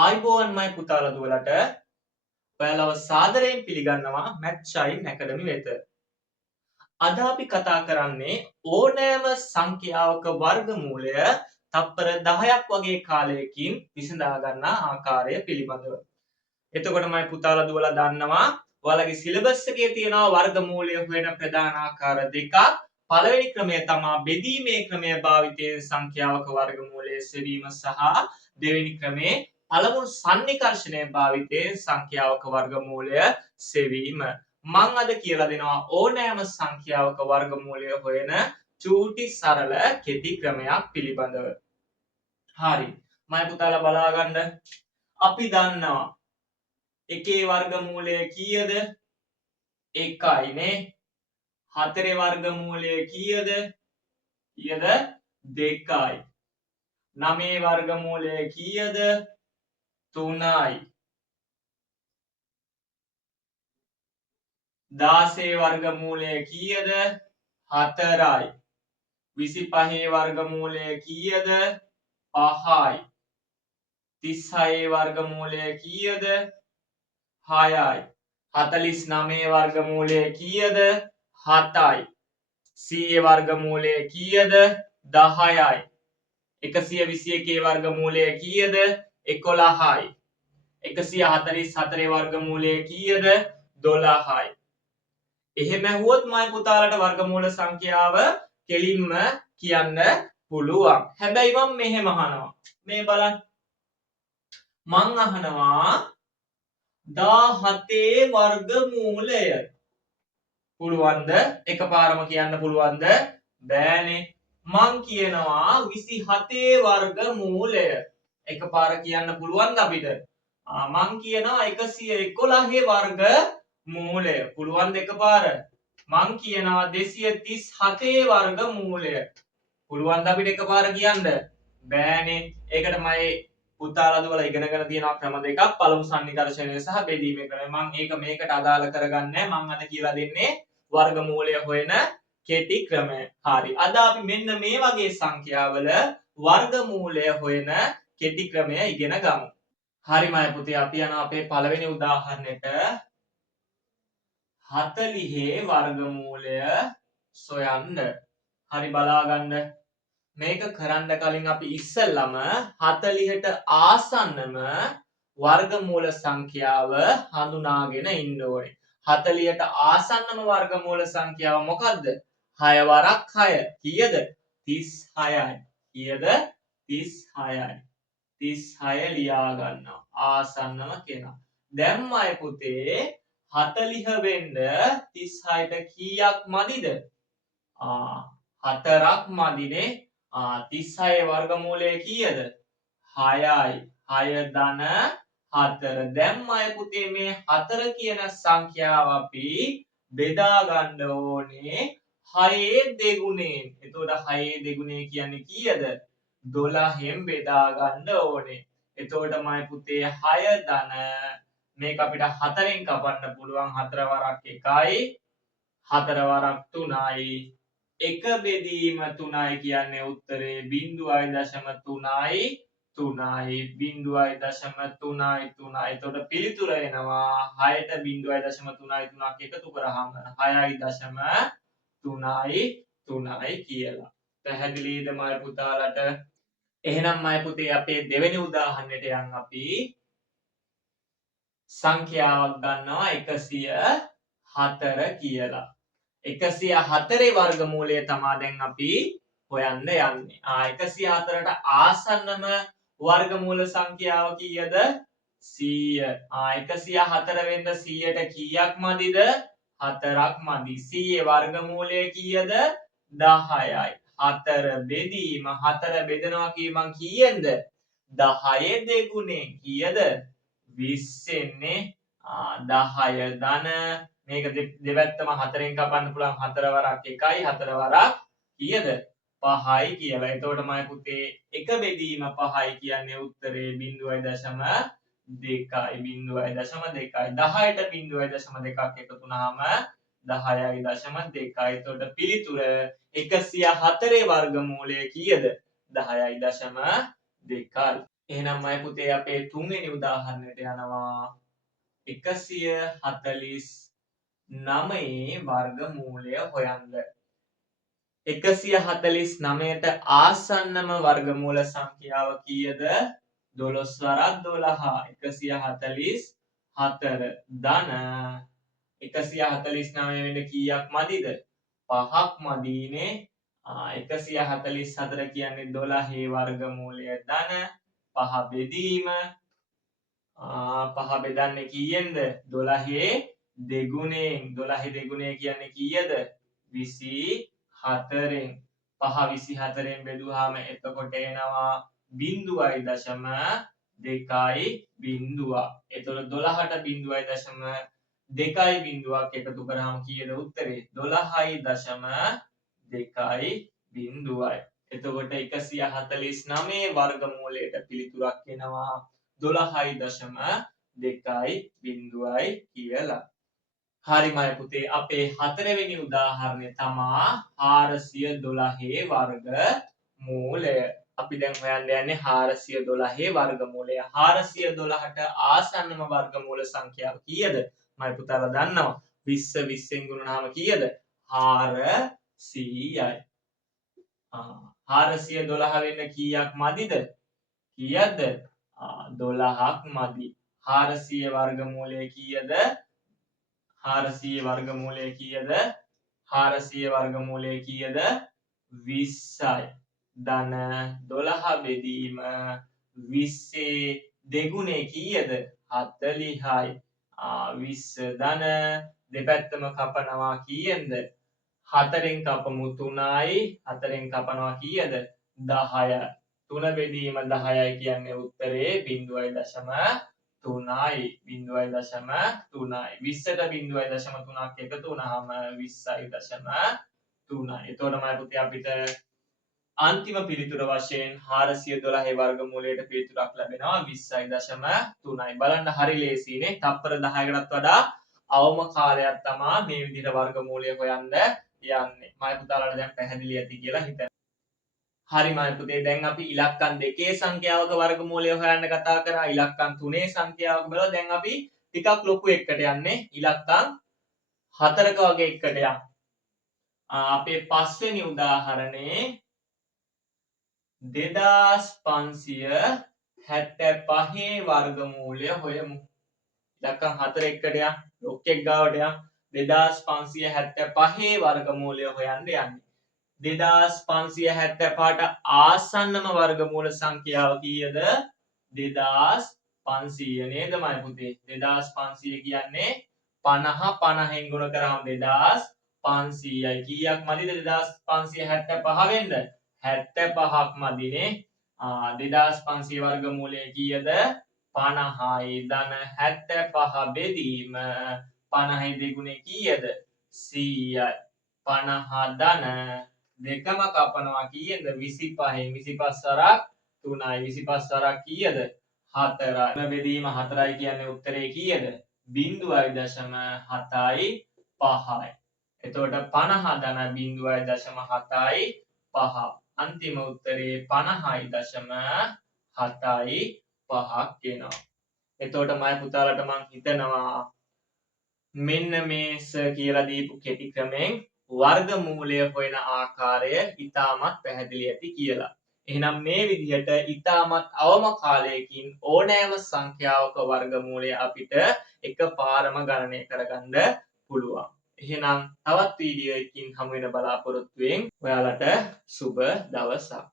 ආයිබෝවන් මයි පුතාලා දුවලට ඔයාලව සාදරයෙන් පිළිගන්නවා මැත් ෂයින් ඇකඩමි වෙත. අද අපි කතා කරන්නේ ඕනෑම සංඛ්‍යාවක වර්ගමූලය තප්පර 10ක් වගේ කාලයකින් විසඳා ගන්නා ආකාරය පිළිබඳව. එතකොට මයි පුතාලා දුවලා දන්නවා ඔයාලගේ සිලබස් එකේ තියෙනවා වර්ගමූලය හොයන ප්‍රධාන ආකාර දෙකක්. පළවෙනි ක්‍රමය තමයි බෙදීමේ ක්‍රමය භාවිතයෙන් සංඛ්‍යාවක වර්ගමූලය සෙවීම සහ දෙවෙනි ක්‍රමේ පළමු සන්නිකර්ෂණය භාවිතයෙන් සංඛ්‍යාවක වර්ගමූලය සෙවීම. මං අද කියලා දෙනවා ඕනෑම සංඛ්‍යාවක වර්ගමූලය හොයන චූටි සරල කෙටි ක්‍රමයක් පිළිබඳව. හරි. මයි පුතාලා බලා ගන්න. අපි දන්නවා එකේ වර්ගමූලය කීයද? 1යි නේ. හතරේ වර්ගමූලය කීයද? 2යි. 9 වර්ගමූලය කීයද? 3යි. 16 වර්ගමූලය කීයද? 4යි. 25 වර්ගමූලය කීයද? 5යි. 36 වර්ගමූලය කීයද? 6යි. 49 වර්ගමූලය කීයද? 7යි. 100 වර්ගමූලය කීයද? 10යි. 121 වර්ගමූලය කීයද? 11යි. 144 වර්ගමූලය කීයද? 12යි. එහෙම ඇහුවොත් මයි පුතාලට වර්ගමූල සංඛ්‍යාව කෙලින්ම කියන්න පුළුවන්. හැබැයි මම මෙහෙම අහනවා. මේ බලන්න. මං අහනවා 17 වර්ගමූලය. පුළුවන්ද? එකපාරම කියන්න පුළුවන්ද? බෑනේ. මං කියනවා 27 වර්ගමූලය. එකපාර කියන්න පුළුවන්ද අපිට? මං කියනවා 111 වර්ගමූලය. පුළුවන්ද එකපාර? මං කියනවා 237 වර්ගමූලය. පුළුවන්ද අපිට එකපාර කියන්න? බෑනේ. ඒකටමයි පුතාලා දුවලා ඉගෙනගෙන තියෙනවා ක්‍රම දෙකක්. පළමු සන්නිකර්ෂණය සහ බෙදීමේ ක්‍රමය. මං ඒක මේකට අදාළ කරගන්නේ මං අද කියලා දෙන්නේ වර්ගමූලය හොයන කෙටි ක්‍රමය. හරි. අද අපි මෙන්න මේ වගේ සංඛ්‍යාවල වර්ගමූලය හොයන කෙටි ක්‍රමය ඉගෙන ගමු. හරි මයි පුතේ අපි යනවා අපේ පළවෙනි උදාහරණයට 40 වර්ගමූලය සොයන්න. හරි බලා ගන්න. මේක කරන්න කලින් අපි ඉස්සෙල්ලම 40ට ආසන්නම වර්ගමූල සංඛ්‍යාව හඳුනාගෙන ඉන්න ඕනේ. 40ට ආසන්නම වර්ගමූල සංඛ්‍යාව මොකද්ද? 6 වරක් 6. කීයද? 36යි. කීයද? 36යි. 36 ලියා ගන්නවා. ආසන්නම කෙනා. දැම්මයි පුතේ 40 වෙන්න 36ට කීයක් මදිද? 4ක් මදිනේ. 36 වර්ගමූලය කීයද? 6යි. 6 ධන 4. දැම්මයි පුතේ මේ 4 කියන සංඛ්‍යාව අපි බෙදා ගන්න ඕනේ 6 දෙගුණයෙන්. එතකොට 6 දෙගුණය කියන්නේ කීයද? 12න් බෙදා ගන්න ඕනේ. එතකොට මයි පුතේ 6 ධන මේක අපිට 4න් කපන්න පුළුවන්. 4 වරක් 1යි. 4 වරක් 3යි. 1 බෙදීම 3යි කියන්නේ උත්තරේ 0.3යි 3යි 0.3යි 3යි. එතකොට පිළිතුර එනවා 6ට 0.3යි 3ක් එකතු කරාම 6.3යි 3යි කියලා. පැහැදිලිද මයි පුතාලට? එහෙනම් මයි පුතේ අපේ දෙවෙනි උදාහරණයට යන්න අපි සංඛ්‍යාවක් ගන්නවා 104 කියලා. 104 වර්ගමූලය තමයි දැන් අපි හොයන්න යන්නේ. 104ට ආසන්නම වර්ගමූල සංඛ්‍යාව කීයද? 100. 104 වෙන්න 100ට කීයක් මදිද? 4ක් මදි. 100 වර්ගමූලය කීයද? 10යි. 4 බෙදීම 4 බෙදනවා කියමන් කීයෙන්ද? 10 දෙගුණෙන්. කීයද? 20න්නේ. 10 ධන මේක දෙපැත්තම 4න් කපන්න පුළුවන්. 4 වරක් 1යි 4 වරක් කීයද? 5යි කියලා. එතකොට මයි පුතේ 1 බෙදීම 5යි කියන්නේ උත්තරේ 0.2යි 0.2යි. 10ට 0.2ක් එකතු වුණාම 10.2යි. එතකොට පිළිතුර 104 වර්ගමූලය කීයද? 10.2යි. එහෙනම් අය පුතේ අපේ තුන්වෙනි උදාහරණයට යනවා 149 වර්ගමූලය හොයන්න. 149ට ආසන්නම වර්ගමූල සංඛ්‍යාව කීයද? 12 වරක් 12. 144 ධන 149 වෙන්න කීයක් මදිද? 5ක් මදීනේ. 144 කියන්නේ 12 වර්ගමූලය ධන 5 බෙදීම 5 බෙදන්නේ කීයෙන්ද? 12 දෙගුණයෙන්. 12 දෙගුණය කියන්නේ කීයද? 24න්. 5 24න් බෙදුවාම එතකොට එනවා 0.2 බිංදුවක්. එතකොට 12ට 0.2 බිංදුවක් එකතු කරාම කීයද උත්තරේ? 12.2 බිංදුවයි. එතකොට 149 වර්ගමූලයට පිළිතුරක් එනවා 12.2 බිංදුවයි කියලා. හරිම අය පුතේ අපේ හතරවෙනි උදාහරණය තමා 412 වර්ගමූලය. අපි දැන් හොයන්න යන්නේ 412 වර්ගමූලය. 412ට ආසන්නම වර්ගමූල සංඛ්‍යාව කීයද? මයි පුතාලා දන්නවා. 20 20න් ගුණනහම කීයද? 400යි. 412 වෙන්න කීයක් මදිද? කීයක්ද? 12ක් මදි. 400 වර්ගමූලය කීයද? 400 වර්ගමූලය කීයද? 400 වර්ගමූලය කීයද? 20යි. ධන 12 බෙදීම 20 දෙගුණේ කීයද? 40යි. 20 ධන දෙපැත්තම කපනවා කීයෙන්ද? 4න් කපමු 3යි. 4න් කපනවා කීයද? 10යි. 3 බෙදීම 10යි කියන්නේ උත්තරේ 0.3යි. 0.3යි. 20ට 0.3ක් එකතු වුණාම 20.3යි. එතකොට මම පුතේ අපිට අන්තිම පිළිතුර වශයෙන් 412 වර්ගමූලයට පිළිතුරක් ලැබෙනවා 20.3යි. බලන්න හරි ලේසියිනේ. තප්පර 10කටත් වඩා අවම කාලයක් තමයි මේ විදිහට වර්ගමූලය හොයන්න යන්නේ. මම පුතාලාට දැන් පැහැදිලි ඇති කියලා හිතනවා. හරි මම පුතේ දැන් අපි ඉලක්කම් 2 සංඛ්‍යාවක වර්ගමූලය හොයන්න කතා කරා. ඉලක්කම් 3 සංඛ්‍යාවක බලලා දැන් අපි ටිකක් ලොකු එකට යන්නේ. ඉලක්කම් 4ක වගේ එකට යන්න. අපේ 5 වෙනි උදාහරණේ 2575 වර්ගමූලය හොයමු. ඉලක්කම් 4 එකට යන්න. ලොක්ෙක් ගාවට යන්න. 2575 වර්ගමූලය හොයන්න යන්නේ. 2575ට ආසන්නම වර්ගමූල සංඛ්‍යාව කීයද? 2500 නේද මයි පුතේ? 2500 කියන්නේ 50 50න් ගුණ කරාම 2500යි. කීයක් මදිද 2575 වෙන්න? 75ක් මදිනේ. 2500 වර්ගමූලය කීයද? 50යි. ධන 75 බෙදීම 50යි දෙගුණේ කීයද? 100යි. 50 ධන දෙකම කපනවා කීයද? 25න් 25 වරක් 3යි. 25 වරක් කීයද? 4යි. බෙදීම 4යි කියන්නේ උත්තරේ කීයද? 0.75යි. එතකොට 50 ධන 0.75යි. අන්තිම උත්තරේ 50.75ක් එනවා. එතකොට මම පුතාලට මං හිතනවා මෙන්න මේ සර් කියලා දීපු කෙටි ක්‍රමෙන් වර්ගමූලය හොයන ආකාරය ඉතාමත් පැහැදිලි ඇති කියලා. එහෙනම් මේ විදිහට ඉතාමත් අවම කාලයකින් ඕනෑම සංඛ්‍යාවක වර්ගමූලය අපිට එකපාරම ගණනය කරගන්න පුළුවන්. එහෙනම් තවත් වීඩියෝ එකකින් හමු වෙන බලාපොරොත්තු වෙමින් ඔයාලට සුබ දවසක්.